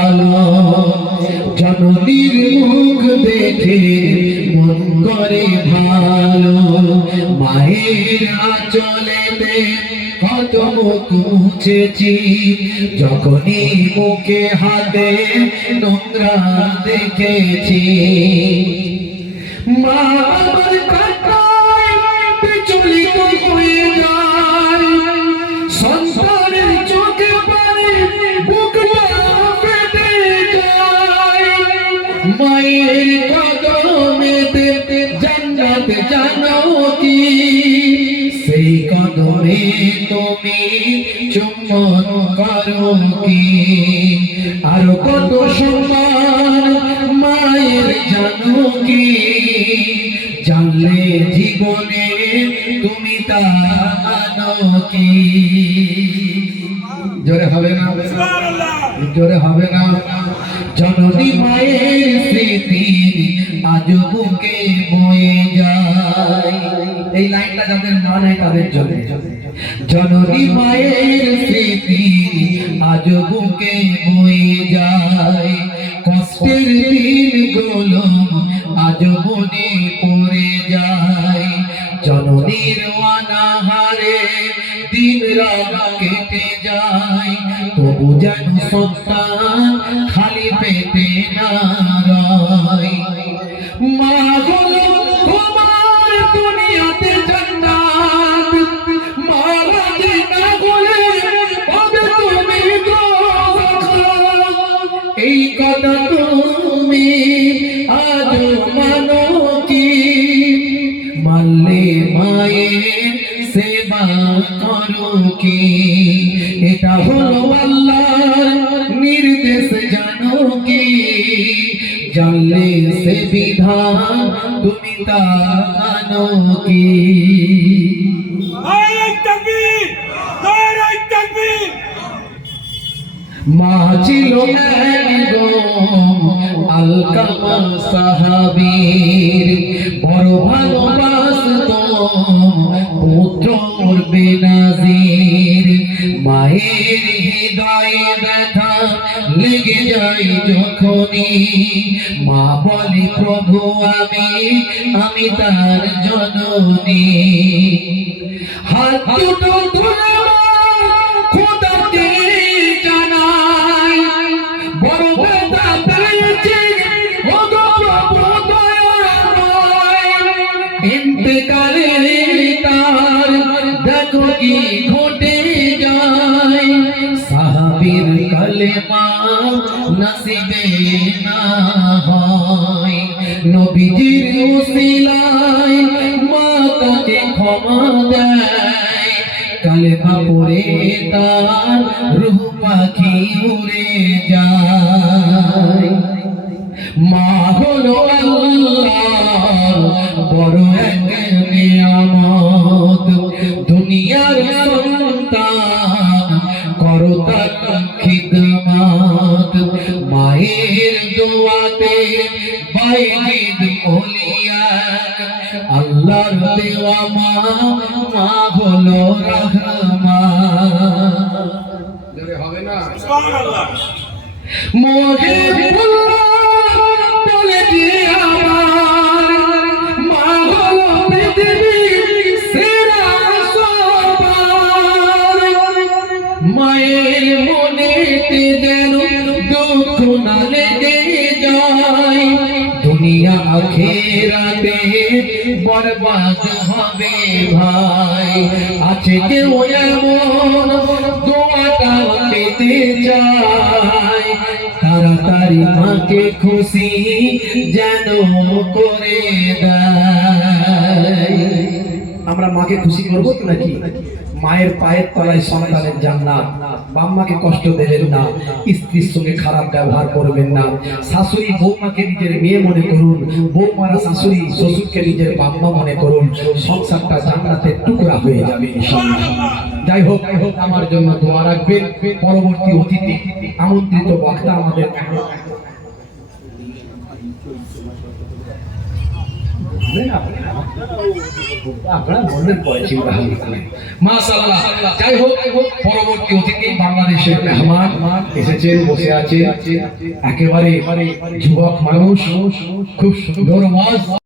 আলো জননীর মুখ দেখে মন করে ভালো, মায়ের আঁচলেতে কত মুখ মুছেছি, যখনই মুখে হাতে নোংরা দেখেছি। মা আমার কান্নায় বিচলিত হয়ে যায়, সন্তানের চোখে পানি বুকটা ফেটে যায়। মায়ের কদমেতে জান্নাত জানো কি, সেই কদমে তুমি চুম্বন করো কি। আর কত সম্মান মায়ের জানো কি, জানলে জীবনে তুমি তা আনো কি। জোরে হবে না, জোরে হবে না। জননী মায়ের স্মৃতি আজ বুকে বয়ে যায়। এই লাইনটা যাদের মা নাই তাদের জন্য। জননী মায়ের স্মৃতি আজ বুকে বয়ে যায়, কষ্টের দিনগুলো আজ মনে পড়ে যায়। জননীর অনাহারে দিন রাত কেটে যায়, তবু যেন সন্তান খালি পেটে না রয়। মা হলো তোমার দুনিয়াতে জান্নাত, মারা যে না বলে পাবে তুমি দোজখ। এই কথা তুমি আজ মানো কি, মানলে মায়ের সেবা করো কি। এটা হলো আল্লাহর নির্দেশ জানো কি, জানলে সে বিধান তুমি তা মানো কি। মা ছিল একদম আলকামা সাহাবীর, বড় ভালোবাসত পুত্রর বেনাজির। মায়ের হৃদয়ে ব্যথা লেগে যায় যখনই, মা বলে প্রভু আমি তার জননী। হাত দুটো ধরে খোদাকে জানাই, বড় ব্যথা পেয়েছে ওগো প্রভু দয়াময়। ইন্তেকালে তার দেখো কি ঘটে যায়, সাহাবীর কালেমা নসিবে না হয়। নবীজির ওসিলায় মা তাকে ক্ষমা দেয়, কালেমা পড়ে তার রূহ পাখি উড়ে যায়। মা হলো আল্লাহর বড় এক নিয়ামত, দুনিয়ার সন্তান করো তার খিদমত। মায়ের দোয়াতে বাইজিদ ওলিয়া, আল্লাহর দেওয়া মা, মা হলো রহমান। জোরে হবে না সুবহানাল্লাহ। মুহিবুল্লাহ বলে যে আমার মা হলো পৃথিবীর সেরা সবার। মায়ের মনেতে যেন দুঃখ না লেগে যায়, দুনিয়া আখিরাতে বরবাদ হবে ভাই। আছে কেউ এমন দোয়াটা পেতে চায়, তাড়াতাড়ি মাকে খুশি যেন করে দেয়। আমরা মাকে খুশি করবো তো নাকি? মায়ের পায়ের তলায় সন্তানের জান্নাত। বাম্মাকে কষ্ট দেবেন না, স্ত্রীর সঙ্গে খারাপ ব্যবহার করবেন না। শাশুড়ি বৌমাকে নিজের মেয়ে মনে করুন, বৌমারা শাশুড়ি শ্বশুরকে নিজের বাম্মা মনে করুন, সংসারটা জান্নাতের টুকরা হয়ে যাবে ইনশাআল্লাহ। যাই হোক, আমার জন্য দোয়া রাখবেন। পরবর্তী অতিথি আমন্ত্রিত বক্তা আমাদের শুনবেন আপনারা বলবেন পরে চিন্তা ভাবনা করেন। মাশাআল্লাহ, যাই হোক পরবর্তী অতিথি বাংলাদেশের মেহমান এসেছেন, বসে আছেন, একেবারে যুবক মানুষ, খুব সুন্দর ওয়াজ।